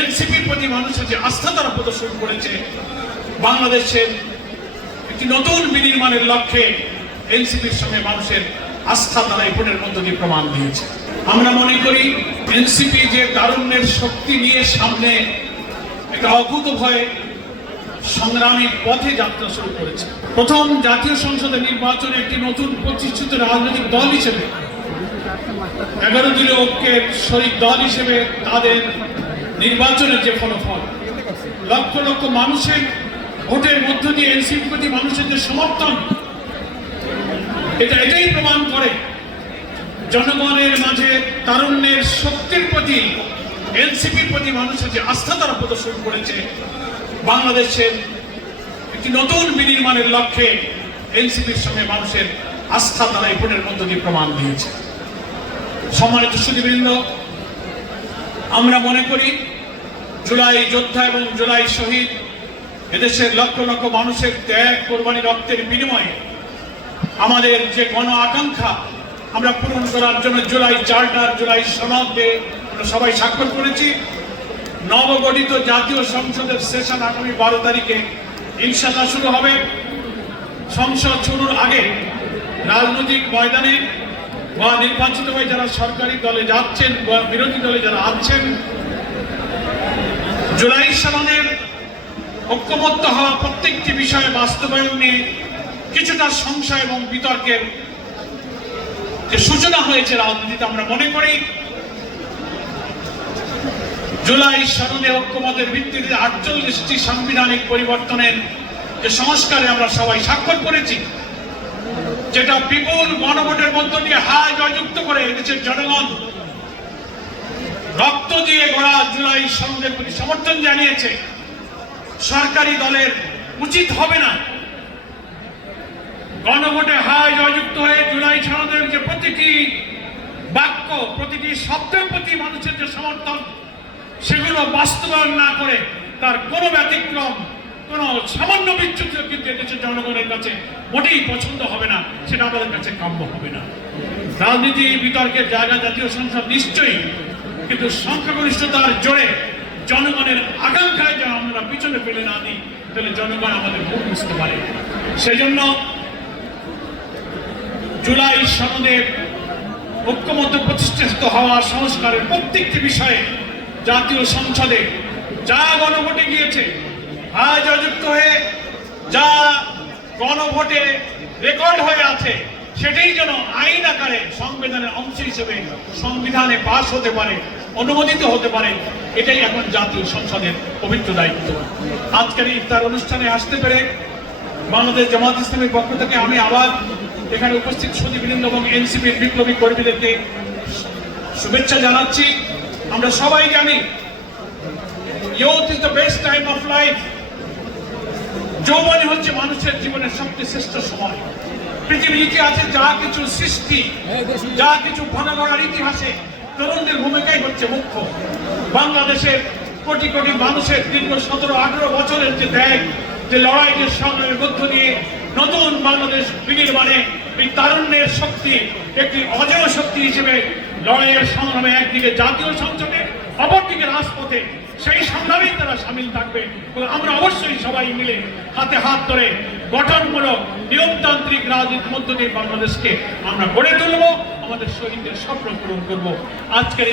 এনসিপির প্রতি মানুষের যে আস্থা তারা প্রদর্শন করেছে, বাংলাদেশের একটি নতুন বিনির্মাণের লক্ষ্যে এনসিপির সঙ্গে মানুষের আস্থা তারা এই ভোটের মধ্য দিয়ে প্রমাণ দিয়েছে। আমরা মনে করি এনসিপি যে তারুণ্যের শক্তি নিয়ে সামনে একটা অকুতভয় সংগ্রামী পথে যাত্রা শুরু করেছে। প্রথম জাতীয় সংসদের নির্বাচনে একটি নতুন প্রতিষ্ঠিত রাজনৈতিক দল হিসেবে 11 দলীয় ঐক্যের শরিক দল হিসেবে তাদের নির্বাচনের যে ফলাফল, লক্ষ লক্ষ মানুষের ভোটের মধ্য দিয়ে এনসিপির প্রতি মানুষের যে সমর্থন, এটাই প্রমাণ করে জনগণের মাঝে তারুণ্যের শক্তির প্রতি এনসিপির প্রতি মানুষের যে আস্থা তারা প্রদর্শন করেছে, বাংলাদেশের একটি নতুন বিনির্মাণের লক্ষ্যে এনসিপির সঙ্গে মানুষের আস্থা তারা এই ভোটের মধ্য দিয়ে প্রমাণ দিয়েছে। সম্মানিত সুধীবৃন্দ, আমরা মনে করি জুলাই যোদ্ধা এবং জুলাই শহীদ, এদেশের লক্ষ লক্ষ মানুষের ত্যাগ, কোরবানি, রক্তের বিনিময়ে আমাদের যে গণ আকাঙ্ক্ষা আমরা পূরণ করার জন্য জুলাই চার্টার, জুলাই সনদে আমরা সবাই স্বাক্ষর করেছি। নবগঠিত জাতীয় সংসদের সেশন আগামী 12 তারিখে ইনশাআল্লাহ শুরু হবে। সংসদ শুরুর আগে রাজনৈতিক ময়দানে বা নির্বাচিত হয়ে যারা সরকারি দলে যাচ্ছেন বা বিরোধী দলে যারা আছেন, জুলাই সনদের ঐক্যবদ্ধ হওয়া প্রত্যেকটি বিষয়ে বাস্তবায়ন নিয়ে কিছুটা সংশয় এবং বিতর্কের যে সূচনা হয়েছে রাজনীতিতে, আমরা মনে করি জুলাই সনদে ঐক্যমতের ভিত্তিতে 48টি সাংবিধানিক পরিবর্তনের যে সংস্কারে আমরা সবাই স্বাক্ষর করেছি, যেটা বিপুল গণভোটের মধ্য দিয়ে হায় জয়যুক্ত করে এদেশের জনগণ রক্ত দিয়ে গড়া জুলাই সনদের প্রতি সমর্থন জানিয়েছে। সরকারি দলের উচিত হবে না গণভোটে হায় জয়যুক্ত হয়ে জুলাই সনদের যে প্রতিটি বাক্য, প্রতিটি শব্দের প্রতি মানুষের যে সমর্থন, সেগুলো বাস্তবায়ন না করে তার কোনো ব্যতিক্রম, কোনো সামান্য বিচ্যুতি কিন্তু এদেশের জনগণের কাছে মোটেই পছন্দ হবে না, সেটা আমাদের কাছে কাম্য হবে না। রাজনীতি বিতর্কের জায়গা জাতীয় সংসদ নিশ্চয়ই, কিন্তু সংখ্যাগরিষ্ঠতার জোরে জনগণের আকাঙ্ক্ষায় যা আমরা পিছনে ফেলে না দিই, তাহলে জনগণ আমাদের মুখ বুঝতে পারে। সেই জন্য জুলাই সনদের ঐক্যমত্য প্রতিষ্ঠিত হওয়া সংস্কারের প্রত্যেকটি বিষয়ে জাতীয় সংসদে যা গণভোটে গিয়েছে, আজ জয়যুক্ত হয়ে যা গণভোটে রেকর্ড হয়ে আছে, সেটাই যেন আইন আকারে সংবিধানের অংশ হিসেবে সংবিধানে পাস হতে পারে, অনুমোদিত হতে পারে, এটাই এখন জাতীয় সংসদের পবিত্র দায়িত্ব। আজকের ইফতার অনুষ্ঠানে আসতে পেরে বাংলাদেশ জামাত ইসলামের পক্ষ থেকে আমি আবার এখানে উপস্থিত সুধীবৃন্দ এবং এনসিপির বিপ্লবী কর্মীদেরকে শুভেচ্ছা জানাচ্ছি। আমরা সবাই জানি youth is the best time of life. যৌবনই হচ্ছে মানুষের জীবনের সবচেয়ে শ্রেষ্ঠ সময়। পৃথিবীর ইতিহাসে যা কিছু সৃষ্টি, যা কিছু ঘটনা ঘটার ইতিহাসে তরুণদের ভূমিকাই হচ্ছে মুখ্য। বাংলাদেশের কোটি কোটি মানুষের দীর্ঘ 17-18 বছরের যে ত্যাগ, যে লড়াই, যে সংগ্রামের মধ্য দিয়ে নতুন বাংলাদেশ বিনির্মাণে এই তারুণ্যের শক্তি একটি অজেয় শক্তি হিসেবে লড়াইয়ের সংগ্রামে একদিকে জাতীয় সংসদে, অপরদিকে রাজপথে সেই সংগ্রামেই তারা সামিল থাকবে। আমরা অবশ্যই সবাই মিলে হাতে হাত ধরে গঠনমূলক নিয়মতান্ত্রিক রাজনীতির মধ্য দিয়ে বাংলাদেশকে আমরা গড়ে তুলব, আমাদের শহীদদের স্বপ্ন পূরণ করবো। আজকের